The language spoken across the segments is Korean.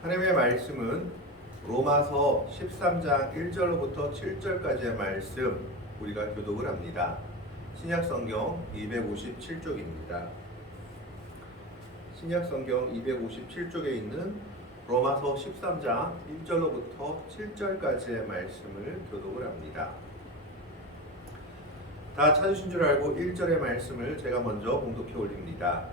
하나님의 말씀은 로마서 13장 1절로부터 7절까지의 말씀 우리가 교독을 합니다. 신약성경 257쪽입니다. 신약성경 257쪽에 있는 로마서 13장 1절로부터 7절까지의 말씀을 교독을 합니다. 다 찾으신 줄 알고 1절의 말씀을 제가 먼저 봉독해 올립니다.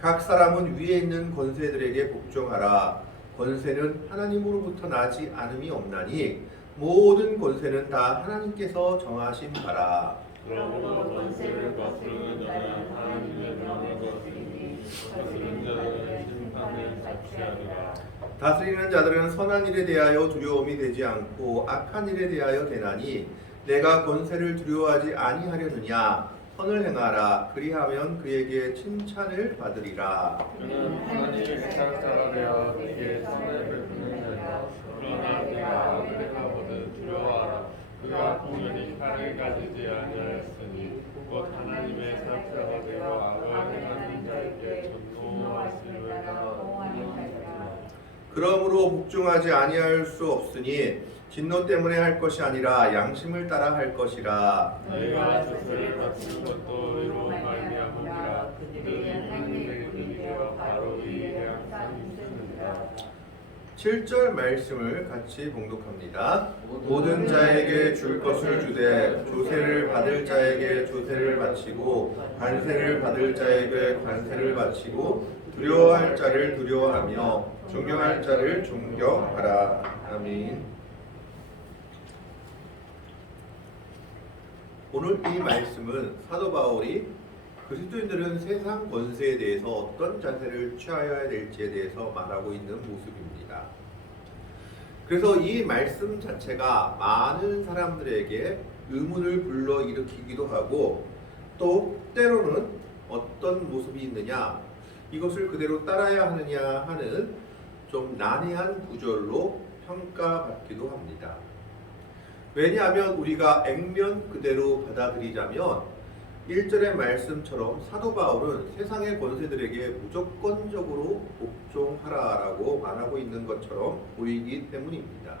각 사람은 위에 있는 권세들에게 복종하라. 권세는 하나님으로부터 나지 않음이 없나니 모든 권세는 다 하나님께서 정하신 바라. 그러므로 권세를 거스르는 자는 하나님의 명을 거스르니 거스르는 자들은 심판을 자취하리라. 다스리는 자들은 선한 일에 대하여 두려움이 되지 않고 악한 일에 대하여 되나니 내가 권세를 두려워하지 아니하려느냐. 선을 행하라. 그리하면 그에게 칭찬을 받으리라. 그는 하나님의 사랑자가 되어 내게 선을 베푸는 자라. 그러나 내가 악을 행하거든 두려워하라. 그가 공연히 칼을 가지지 아니하였으니 곧 하나님의 사랑자가 되어 악을 행하는 자에게 전노하심을 당하느니라. 그러므로 복종하지 아니할 수 없으니 진노 때문에 할 것이 아니라 양심을 따라 할 것이라. 너희가 주세를 바치는 것도 의로 말미암으리라. 그들의 하나님의 그리되어 바로 위에 항상 있으니라. 7절 말씀을 같이 봉독합니다. 모든 자에게 줄 것을 주되 조세를 받을 자에게 조세를 바치고 관세를 받을 자에게 관세를 바치고 두려워할 자를 두려워하며 존경할 자를 존경하라. 아멘. 오늘 이 말씀은 사도 바울이 그리스도인들은 세상 권세에 대해서 어떤 자세를 취하여야 될지에 대해서 말하고 있는 모습입니다. 그래서 이 말씀 자체가 많은 사람들에게 의문을 불러일으키기도 하고 또 때로는 어떤 모습이 있느냐 이것을 그대로 따라야 하느냐 하는 좀 난해한 구절로 평가받기도 합니다. 왜냐하면 우리가 액면 그대로 받아들이자면 1절의 말씀처럼 사도 바울은 세상의 권세들에게 무조건적으로 복종하라라고 말하고 있는 것처럼 보이기 때문입니다.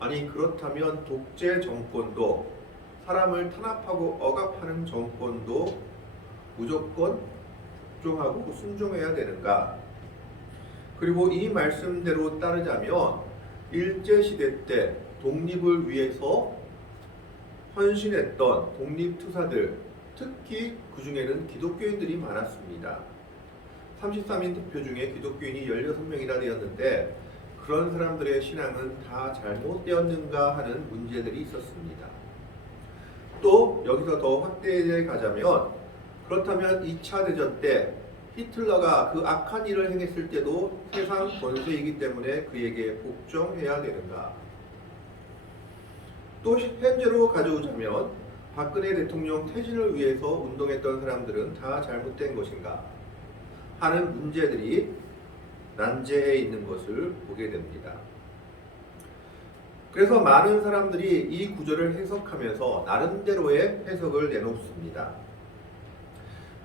아니 그렇다면 독재 정권도 사람을 탄압하고 억압하는 정권도 무조건 복종하고 순종해야 되는가? 그리고 이 말씀대로 따르자면 일제시대 때 독립을 위해서 헌신했던 독립투사들, 특히 그 중에는 기독교인들이 많았습니다. 33인 대표 중에 기독교인이 16명이나 되었는데 그런 사람들의 신앙은 다 잘못되었는가 하는 문제들이 있었습니다. 또 여기서 더 확대해 가자면 그렇다면 2차 대전 때 히틀러가 그 악한 일을 행했을 때도 세상 권세이기 때문에 그에게 복종해야 되는가? 또 현재로 가져오자면 박근혜 대통령 퇴진을 위해서 운동했던 사람들은 다 잘못된 것인가 하는 문제들이 난제해 있는 것을 보게 됩니다. 그래서 많은 사람들이 이 구절을 해석하면서 나름대로의 해석을 내놓습니다.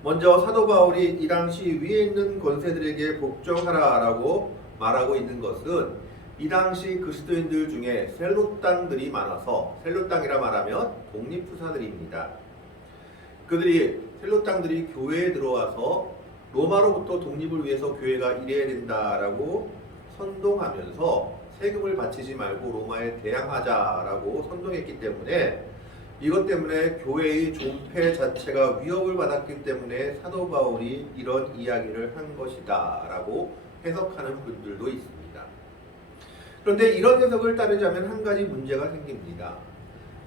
먼저 사도 바울이 이 당시 위에 있는 권세들에게 복종하라라고 말하고 있는 것은 이 당시 그리스도인들 중에 셀롯당들이 많아서 셀롯당이라 말하면 독립투사들입니다. 그들이 셀롯당들이 교회에 들어와서 로마로부터 독립을 위해서 교회가 이래야 된다라고 선동하면서 세금을 바치지 말고 로마에 대항하자라고 선동했기 때문에 이것 때문에 교회의 존폐 자체가 위협을 받았기 때문에 사도 바울이 이런 이야기를 한 것이다 라고 해석하는 분들도 있습니다. 그런데 이런 해석을 따르자면 한 가지 문제가 생깁니다.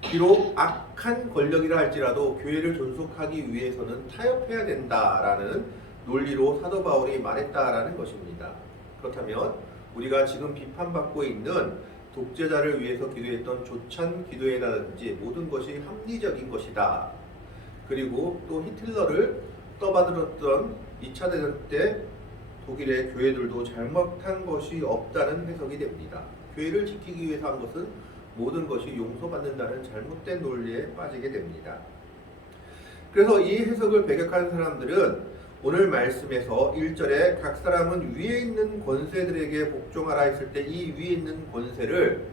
비록 악한 권력이라 할지라도 교회를 존속하기 위해서는 타협해야 된다라는 논리로 사도 바울이 말했다라는 것입니다. 그렇다면 우리가 지금 비판받고 있는 독재자를 위해서 기도했던 조찬 기도회라든지 모든 것이 합리적인 것이다. 그리고 또 히틀러를 떠받들었던 2차 대전 때 독일의 교회들도 잘못한 것이 없다는 해석이 됩니다. 교회를 지키기 위해서 한 것은 모든 것이 용서받는다는 잘못된 논리에 빠지게 됩니다. 그래서 이 해석을 배격하는 사람들은 오늘 말씀에서 1절에 각 사람은 위에 있는 권세들에게 복종하라 했을 때 이 위에 있는 권세를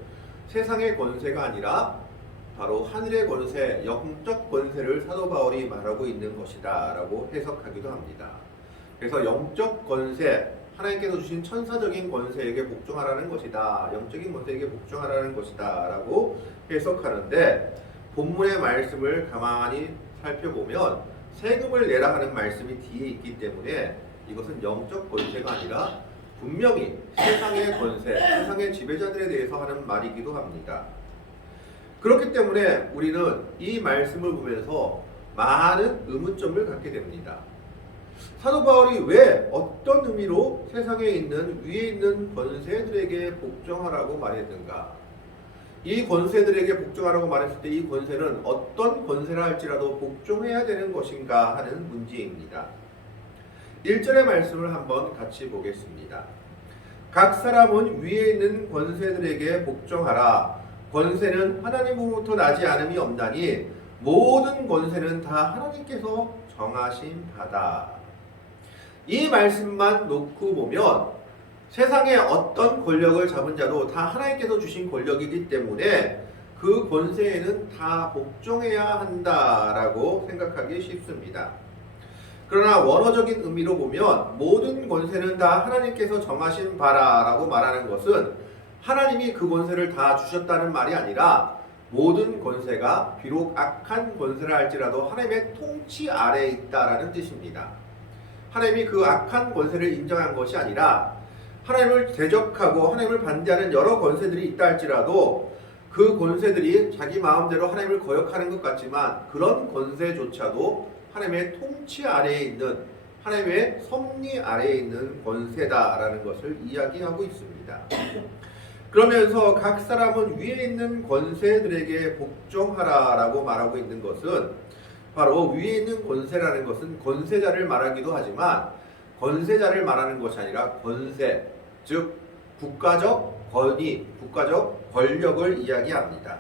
세상의 권세가 아니라 바로 하늘의 권세, 영적 권세를 사도 바울이 말하고 있는 것이다 라고 해석하기도 합니다. 그래서 영적 권세, 하나님께서 주신 천사적인 권세에게 복종하라는 것이다, 영적인 권세에게 복종하라는 것이다 라고 해석하는데, 본문의 말씀을 가만히 살펴보면 세금을 내라 하는 말씀이 뒤에 있기 때문에 이것은 영적 권세가 아니라 분명히 세상의 권세, 세상의 지배자들에 대해서 하는 말이기도 합니다. 그렇기 때문에 우리는 이 말씀을 보면서 많은 의문점을 갖게 됩니다. 사도 바울이 왜 어떤 의미로 세상에 있는 위에 있는 권세들에게 복종하라고 말했는가? 이 권세들에게 복종하라고 말했을 때 이 권세는 어떤 권세라 할지라도 복종해야 되는 것인가 하는 문제입니다. 1절의 말씀을 한번 같이 보겠습니다. 각 사람은 위에 있는 권세들에게 복종하라. 권세는 하나님으로부터 나지 않음이 없나니 모든 권세는 다 하나님께서 정하신 바다. 이 말씀만 놓고 보면 세상에 어떤 권력을 잡은 자도 다 하나님께서 주신 권력이기 때문에 그 권세에는 다 복종해야 한다라고 생각하기 쉽습니다. 그러나 원어적인 의미로 보면 모든 권세는 다 하나님께서 정하신 바라라고 말하는 것은 하나님이 그 권세를 다 주셨다는 말이 아니라 모든 권세가 비록 악한 권세라 할지라도 하나님의 통치 아래에 있다라는 뜻입니다. 하나님이 그 악한 권세를 인정한 것이 아니라 하나님을 대적하고 하나님을 반대하는 여러 권세들이 있다 할지라도 그 권세들이 자기 마음대로 하나님을 거역하는 것 같지만 그런 권세조차도 하나님의 통치 아래에 있는, 하나님의 섭리 아래에 있는 권세다라는 것을 이야기하고 있습니다. 그러면서 각 사람은 위에 있는 권세들에게 복종하라라고 말하고 있는 것은 바로 위에 있는 권세라는 것은 권세자를 말하기도 하지만 권세자를 말하는 것이 아니라 권세, 즉 국가적 권위, 국가적 권력을 이야기합니다.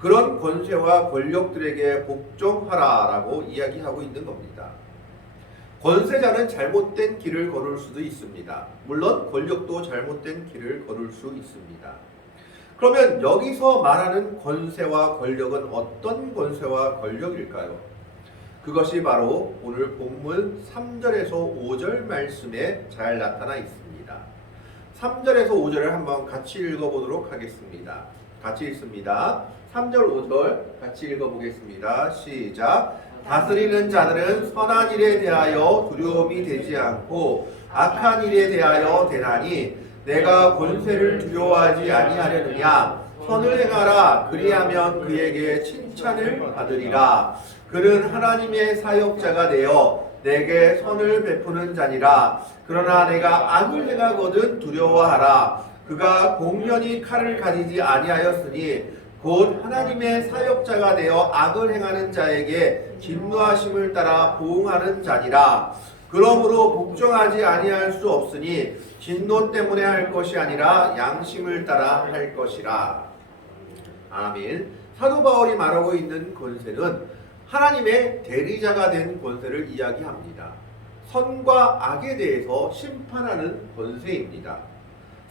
그런 권세와 권력들에게 복종하라라고 이야기하고 있는 겁니다. 권세자는 잘못된 길을 걸을 수도 있습니다. 물론 권력도 잘못된 길을 걸을 수 있습니다. 그러면 여기서 말하는 권세와 권력은 어떤 권세와 권력일까요? 그것이 바로 오늘 본문 3절에서 5절 말씀에 잘 나타나 있습니다. 3절에서 5절을 한번 같이 읽어보도록 하겠습니다. 같이 읽습니다. 3절 5절 같이 읽어보겠습니다. 시작. 다스리는 자들은 선한 일에 대하여 두려움이 되지 않고 악한 일에 대하여 되나니 내가 권세를 두려워하지 아니하려느냐. 선을 행하라. 그리하면 그에게 칭찬을 받으리라. 그는 하나님의 사역자가 되어 내게 선을 베푸는 자니라. 그러나 내가 악을 행하거든 두려워하라. 그가 공연히 칼을 가지지 아니하였으니 곧 하나님의 사역자가 되어 악을 행하는 자에게 진노하심을 따라 보응하는 자니라. 그러므로 복종하지 아니할 수 없으니 진노 때문에 할 것이 아니라 양심을 따라 할 것이라. 아멘. 사도 바울이 말하고 있는 권세는 하나님의 대리자가 된 권세를 이야기합니다. 선과 악에 대해서 심판하는 권세입니다.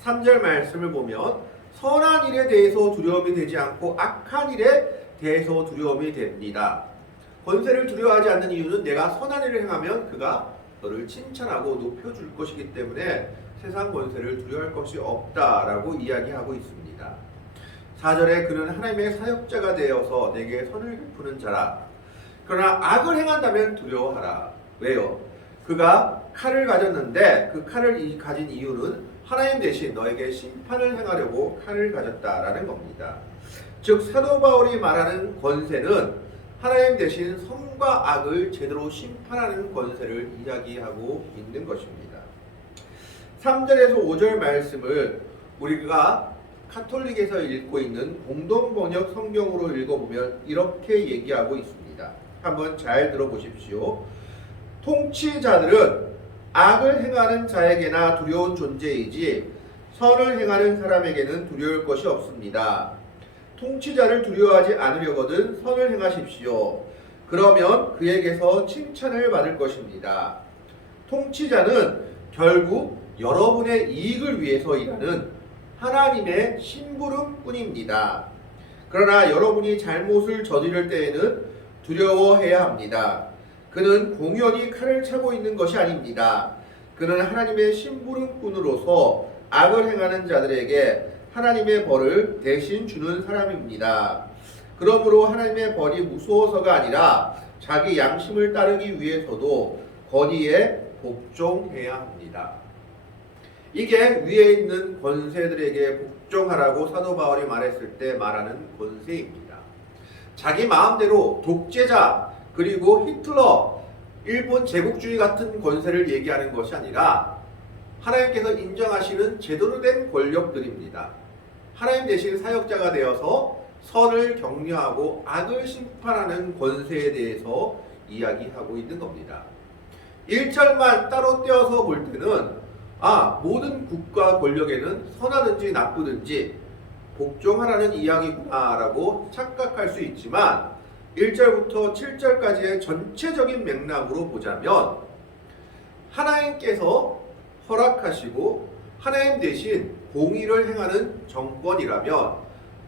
3절 말씀을 보면 선한 일에 대해서 두려움이 되지 않고 악한 일에 대해서 두려움이 됩니다. 권세를 두려워하지 않는 이유는 내가 선한 일을 행하면 그가 너를 칭찬하고 높여줄 것이기 때문에 세상 권세를 두려워할 것이 없다라고 이야기하고 있습니다. 4절에 그는 하나님의 사역자가 되어서 내게 선을 베푸는 자라. 그러나 악을 행한다면 두려워하라. 왜요? 그가 칼을 가졌는데 그 칼을 가진 이유는 하나님 대신 너에게 심판을 행하려고 칼을 가졌다라는 겁니다. 즉 사도 바울이 말하는 권세는 하나님 대신 선과 악을 제대로 심판하는 권세를 이야기하고 있는 것입니다. 3절에서 5절 말씀을 우리가 카톨릭에서 읽고 있는 공동번역 성경으로 읽어보면 이렇게 얘기하고 있습니다. 한번 잘 들어보십시오. 통치자들은 악을 행하는 자에게나 두려운 존재이지 선을 행하는 사람에게는 두려울 것이 없습니다. 통치자를 두려워하지 않으려거든 선을 행하십시오. 그러면 그에게서 칭찬을 받을 것입니다. 통치자는 결국 여러분의 이익을 위해서 일하는 하나님의 심부름뿐입니다. 그러나 여러분이 잘못을 저지를 때에는 두려워해야 합니다. 그는 공연히 칼을 차고 있는 것이 아닙니다. 그는 하나님의 심부름꾼으로서 악을 행하는 자들에게 하나님의 벌을 대신 주는 사람입니다. 그러므로 하나님의 벌이 무서워서가 아니라 자기 양심을 따르기 위해서도 권위에 복종해야 합니다. 이게 위에 있는 권세들에게 복종하라고 사도 바울이 말했을 때 말하는 권세입니다. 자기 마음대로 독재자 그리고 히틀러, 일본 제국주의 같은 권세를 얘기하는 것이 아니라 하나님께서 인정하시는 제대로 된 권력들입니다. 하나님 대신 사역자가 되어서 선을 격려하고 악을 심판하는 권세에 대해서 이야기하고 있는 겁니다. 1절만 따로 떼어서 볼 때는 모든 국가 권력에는 선하든지 나쁘든지 복종하라는 이야기구나 라고 착각할 수 있지만 1절부터 7절까지의 전체적인 맥락으로 보자면 하나님께서 허락하시고 하나님 대신 공의를 행하는 정권이라면,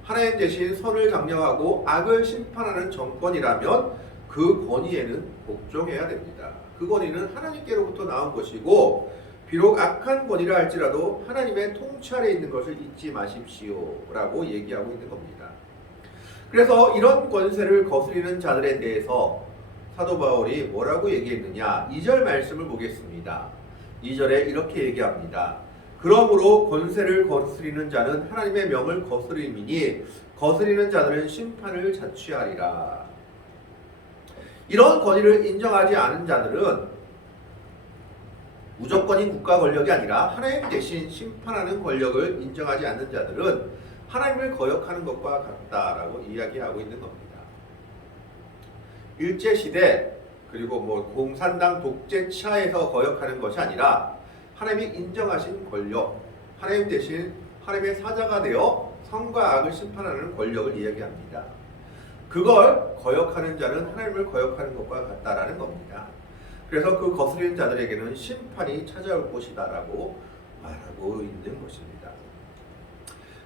하나님 대신 선을 강령하고 악을 심판하는 정권이라면 그 권위에는 복종해야 됩니다. 그 권위는 하나님께로부터 나온 것이고 비록 악한 권위라 할지라도 하나님의 통치 아래 있는 것을 잊지 마십시오 라고 얘기하고 있는 겁니다. 그래서 이런 권세를 거스리는 자들에 대해서 사도 바울이 뭐라고 얘기했느냐, 2절 말씀을 보겠습니다. 2절에 이렇게 얘기합니다. 그러므로 권세를 거스리는 자는 하나님의 명을 거스림이니 거스리는 자들은 심판을 자취하리라. 이런 권위를 인정하지 않은 자들은 무조건인 국가 권력이 아니라 하나님 대신 심판하는 권력을 인정하지 않는 자들은 하나님을 거역하는 것과 같다라고 이야기하고 있는 겁니다. 일제시대 그리고 공산당 독재 치하에서 거역하는 것이 아니라 하나님이 인정하신 권력, 하나님 대신 하나님의 사자가 되어 선과 악을 심판하는 권력을 이야기합니다. 그걸 거역하는 자는 하나님을 거역하는 것과 같다라는 겁니다. 그래서 그 거스리는 자들에게는 심판이 찾아올 것이다라고 말하고 있는 것입니다.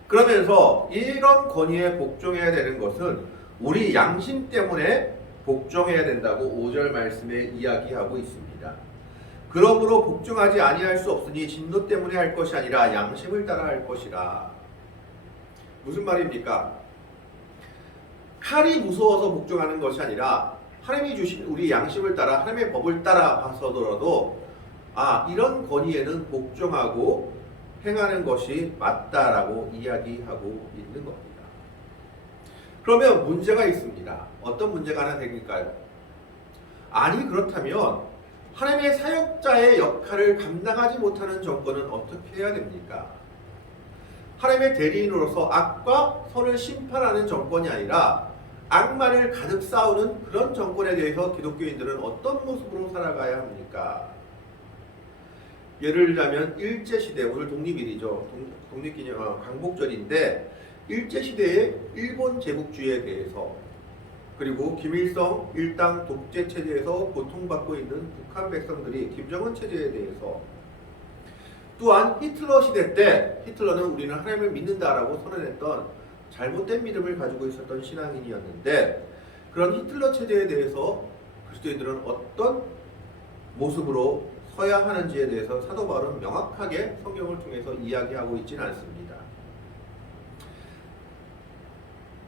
그러면서 이런 권위에 복종해야 되는 것은 우리 양심 때문에 복종해야 된다고 5절 말씀에 이야기하고 있습니다. 그러므로 복종하지 아니할 수 없으니 진노 때문에 할 것이 아니라 양심을 따라 할 것이라. 무슨 말입니까? 칼이 무서워서 복종하는 것이 아니라 하나님이 주신 우리 양심을 따라 하나님의 법을 따라 봐서더라도 이런 권위에는 복종하고 행하는 것이 맞다라고 이야기하고 있는 겁니다. 그러면 문제가 있습니다. 어떤 문제가 하나 생길까요? 아니 그렇다면 하나님의 사역자의 역할을 감당하지 못하는 정권은 어떻게 해야 됩니까? 하나님의 대리인으로서 악과 선을 심판하는 정권이 아니라 악만을 가득 쌓우는 그런 정권에 대해서 기독교인들은 어떤 모습으로 살아가야 합니까? 예를 들자면 일제시대, 오늘 독립일이죠. 독립기념 광복절인데 일제시대의 일본 제국주의에 대해서, 그리고 김일성 일당 독재 체제에서 고통받고 있는 북한 백성들이 김정은 체제에 대해서, 또한 히틀러 시대 때 히틀러는 우리는 하나님을 믿는다라고 선언했던 잘못된 믿음을 가지고 있었던 신앙인이었는데 그런 히틀러 체제에 대해서 그리스도인들은 어떤 모습으로 서야 하는지에 대해서 사도 바울은 명확하게 성경을 통해서 이야기하고 있지는 않습니다.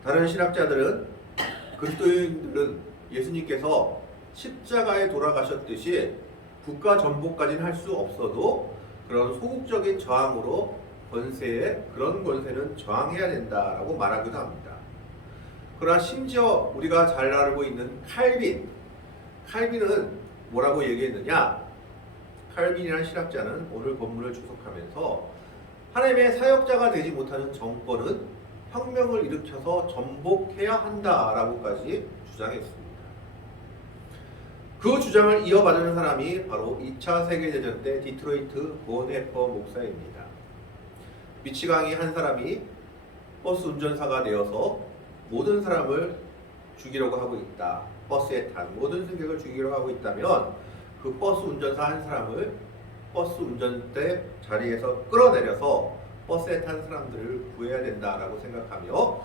다른 신학자들은 그리스도인들은 예수님께서 십자가에 돌아가셨듯이 국가 전복까지는 할 수 없어도 그런 소극적인 저항으로 권세에 그런 권세는 저항해야 된다라고 말하기도 합니다. 그러나 심지어 우리가 잘 알고 있는 칼빈은 뭐라고 얘기했느냐? 칼빈이라는 신학자는 오늘 본문을 주석하면서 하나님의 사역자가 되지 못하는 정권은 혁명을 일으켜서 전복해야 한다라고까지 주장했습니다. 그 주장을 이어받는 사람이 바로 2차 세계대전 때 디트로이트 보네퍼 목사입니다. 미치광이 한 사람이 버스 운전사가 되어서 모든 사람을 죽이려고 하고 있다. 버스에 탄 모든 승객을 죽이려고 하고 있다면 그 버스 운전사 한 사람을 버스 운전대 자리에서 끌어내려서 버스에 탄 사람들을 구해야 된다라고 생각하며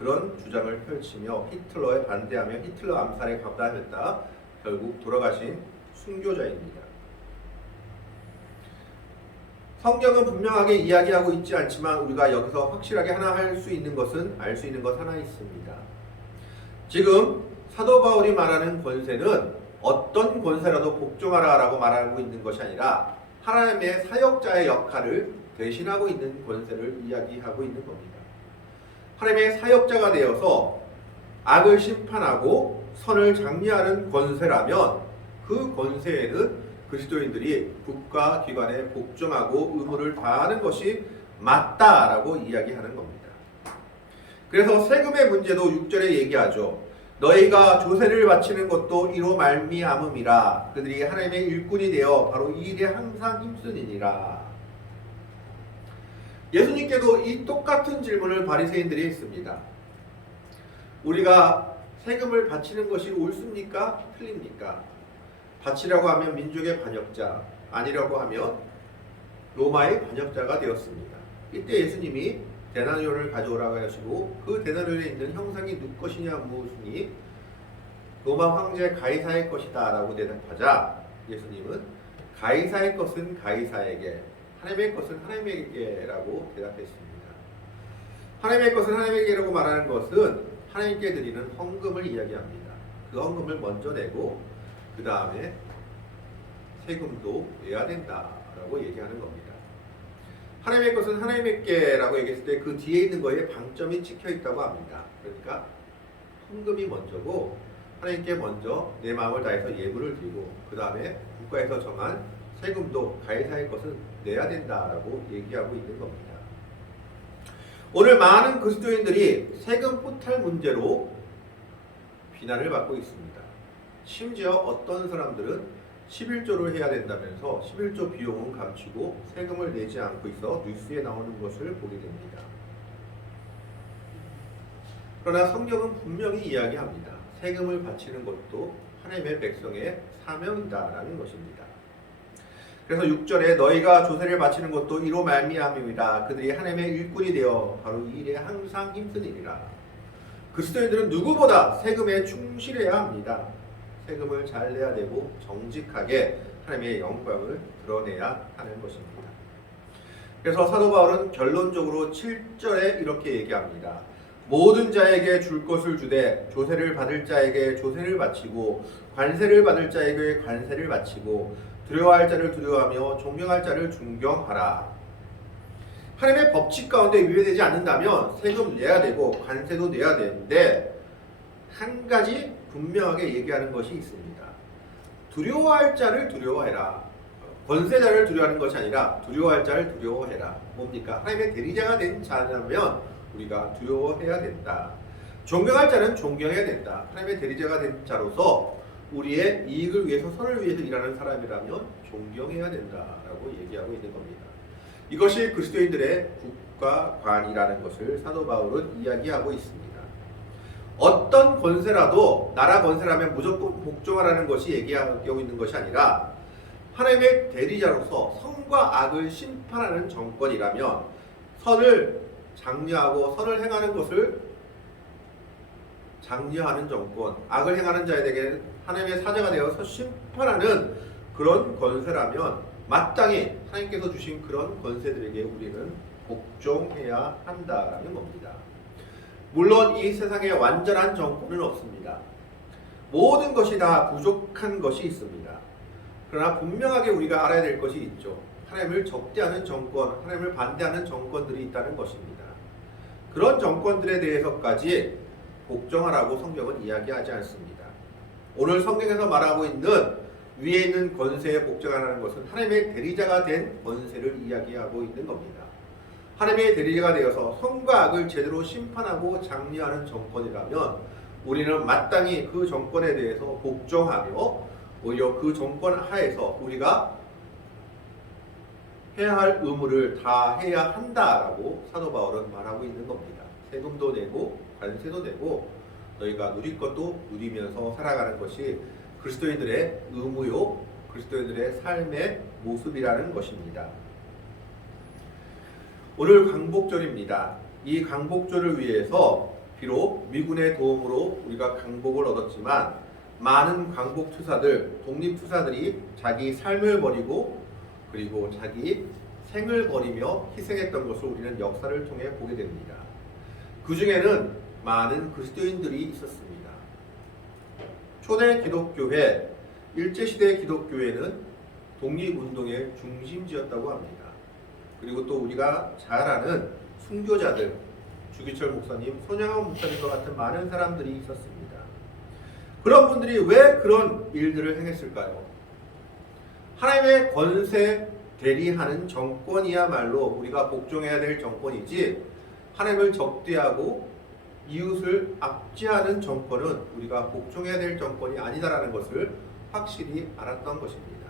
그런 주장을 펼치며 히틀러에 반대하며 히틀러 암살에 감당했다. 결국 돌아가신 순교자입니다. 성경은 분명하게 이야기하고 있지 않지만 우리가 여기서 확실하게 하나 할 수 있는 것은 알 수 있는 것 하나 있습니다. 지금 사도 바울이 말하는 권세는 어떤 권세라도 복종하라라고 말하고 있는 것이 아니라 하나님의 사역자의 역할을 대신하고 있는 권세를 이야기하고 있는 겁니다. 하나님의 사역자가 되어서 악을 심판하고 선을 장려하는 권세라면 그 권세에는 그리스도인들이 국가 기관에 복종하고 의무를 다하는 것이 맞다라고 이야기하는 겁니다. 그래서 세금의 문제도 6절에 얘기하죠. 너희가 조세를 바치는 것도 이로 말미암음이라. 그들이 하나님의 일꾼이 되어 바로 이 일에 항상 힘쓰니라. 예수님께도 이 똑같은 질문을 바리새인들이 했습니다. 우리가 세금을 바치는 것이 옳습니까? 틀립니까? 바치라고 하면 민족의 반역자, 아니라고 하면 로마의 반역자가 되었습니다. 이때 예수님이 데나리온을 가져오라고 하시고 그 데나리온에 있는 형상이 누구 것이냐 물으시니 로마 황제 가이사의 것이다 라고 대답하자 예수님은 가이사의 것은 가이사에게, 하나님의 것은 하나님에게 라고 대답했습니다. 하나님의 것은 하나님에게라고 말하는 것은 하나님께 드리는 헌금을 이야기합니다. 그 헌금을 먼저 내고 그 다음에 세금도 내야 된다라고 얘기하는 겁니다. 하나님의 것은 하나님에게라고 얘기했을 때 그 뒤에 있는 거에 방점이 찍혀 있다고 합니다. 그러니까 헌금이 먼저고 하나님께 먼저 내 마음을 다해서 예물을 드리고 그 다음에 국가에서 정한 세금도 가이사의 것은 내야 된다라고 얘기하고 있는 겁니다. 오늘 많은 그리스도인들이 세금 포탈 문제로 비난을 받고 있습니다. 심지어 어떤 사람들은 11조를 해야 된다면서 11조 비용은 감추고 세금을 내지 않고 있어 뉴스에 나오는 것을 보게 됩니다. 그러나 성경은 분명히 이야기합니다. 세금을 바치는 것도 하나님의 백성의 사명이다라는 것입니다. 그래서 6절에 너희가 조세를 바치는 것도 이로 말미암음이라. 그들이 하나님의 일꾼이 되어 바로 이 일에 항상 힘쓰니라. 그리스도인들은 누구보다 세금에 충실해야 합니다. 세금을 잘 내야 되고 정직하게 하나님의 영광을 드러내야 하는 것입니다. 그래서 사도 바울은 결론적으로 7절에 이렇게 얘기합니다. 모든 자에게 줄 것을 주되 조세를 받을 자에게 조세를 바치고 관세를 받을 자에게 관세를 바치고 두려워할 자를 두려워하며 존경할 자를 존경하라. 하나님의 법칙 가운데 위배되지 않는다면 세금 내야 되고 관세도 내야 되는데 한 가지 분명하게 얘기하는 것이 있습니다. 두려워할 자를 두려워해라. 권세자를 두려워하는 것이 아니라 두려워할 자를 두려워해라. 뭡니까? 하나님의 대리자가 된 자라면 우리가 두려워해야 된다. 존경할 자는 존경해야 된다. 하나님의 대리자가 된 자로서 우리의 이익을 위해서 선을 위해서 일하는 사람이라면 존경해야 된다라고 얘기하고 있는 겁니다. 이것이 그리스도인들의 국가관이라는 것을 사도 바울은 이야기하고 있습니다. 어떤 권세라도 나라 권세라면 무조건 복종하라는 것이 얘기하고 있는 것이 아니라 하나님의 대리자로서 선과 악을 심판하는 정권이라면 선을 장려하고 선을 행하는 것을 장려하는 정권, 악을 행하는 자에게 하나님의 사자가 되어서 심판하는 그런 권세라면 마땅히 하나님께서 주신 그런 권세들에게 우리는 복종해야 한다라는 겁니다. 물론 이 세상에 완전한 정권은 없습니다. 모든 것이 다 부족한 것이 있습니다. 그러나 분명하게 우리가 알아야 될 것이 있죠. 하나님을 적대하는 정권, 하나님을 반대하는 정권들이 있다는 것입니다. 그런 정권들에 대해서까지 복종하라고 성경은 이야기하지 않습니다. 오늘 성경에서 말하고 있는 위에 있는 권세에 복종하라는 것은 하나님의 대리자가 된 권세를 이야기하고 있는 겁니다. 하나님의 대리자가 되어서 선과 악을 제대로 심판하고 장려하는 정권이라면 우리는 마땅히 그 정권에 대해서 복종하며 오히려 그 정권 하에서 우리가 해야 할 의무를 다 해야 한다라고 사도 바울은 말하고 있는 겁니다. 세금도 내고 관세도 내고 너희가 누릴 것도 누리면서 살아가는 것이 그리스도인들의 의무요 그리스도인들의 삶의 모습이라는 것입니다. 오늘 강복절입니다. 이 강복절을 위해서 비록 미군의 도움으로 우리가 강복을 얻었지만 많은 강복투사들, 독립투사들이 자기 삶을 버리고 그리고 자기 생을 버리며 희생했던 것을 우리는 역사를 통해 보게 됩니다. 그 중에는 많은 그리스도인들이 있었습니다. 초대 기독교회, 일제시대 기독교회는 독립운동의 중심지였다고 합니다. 그리고 또 우리가 잘 아는 순교자들, 주기철 목사님, 손양원 목사님과 같은 많은 사람들이 있었습니다. 그런 분들이 왜 그런 일들을 행했을까요? 하나님의 권세 대리하는 정권이야말로 우리가 복종해야 될 정권이지 하나님을 적대하고 이웃을 압제하는 정권은 우리가 복종해야 될 정권이 아니다라는 것을 확실히 알았던 것입니다.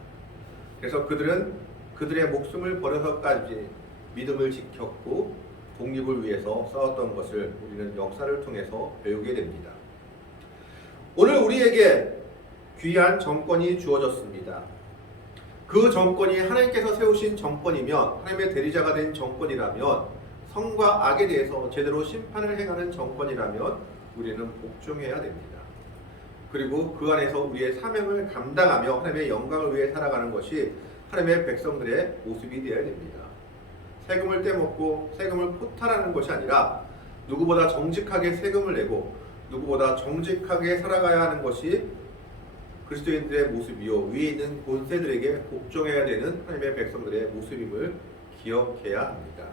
그래서 그들은 그들의 목숨을 버려서까지 믿음을 지켰고 독립을 위해서 싸웠던 것을 우리는 역사를 통해서 배우게 됩니다. 오늘 우리에게 귀한 정권이 주어졌습니다. 그 정권이 하나님께서 세우신 정권이면 하나님의 대리자가 된 정권이라면 성과 악에 대해서 제대로 심판을 행하는 정권이라면 우리는 복종해야 됩니다. 그리고 그 안에서 우리의 사명을 감당하며 하나님의 영광을 위해 살아가는 것이 하나님의 백성들의 모습이 되어야 됩니다. 세금을 떼먹고 세금을 포탈하는 것이 아니라 누구보다 정직하게 세금을 내고 누구보다 정직하게 살아가야 하는 것이 그리스도인들의 모습이요 위에 있는 권세들에게 복종해야 되는 하나님의 백성들의 모습임을 기억해야 합니다.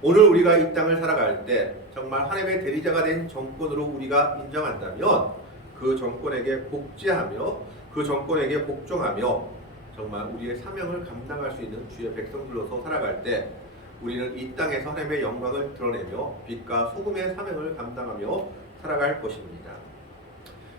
오늘 우리가 이 땅을 살아갈 때 정말 하나님의 대리자가 된 정권으로 우리가 인정한다면 그 정권에게 복제하며 그 정권에게 복종하며 정말 우리의 사명을 감당할 수 있는 주의 백성들로서 살아갈 때 우리는 이 땅에서 하나님의 영광을 드러내며 빛과 소금의 사명을 감당하며 살아갈 것입니다.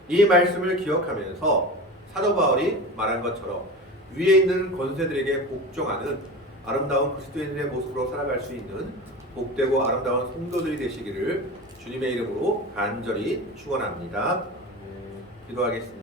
이 말씀을 기억하면서 사도 바울이 말한 것처럼 위에 있는 권세들에게 복종하는 아름다운 그리스도인의 모습으로 살아갈 수 있는 복되고 아름다운 성도들이 되시기를 주님의 이름으로 간절히 축원합니다. 기도하겠습니다.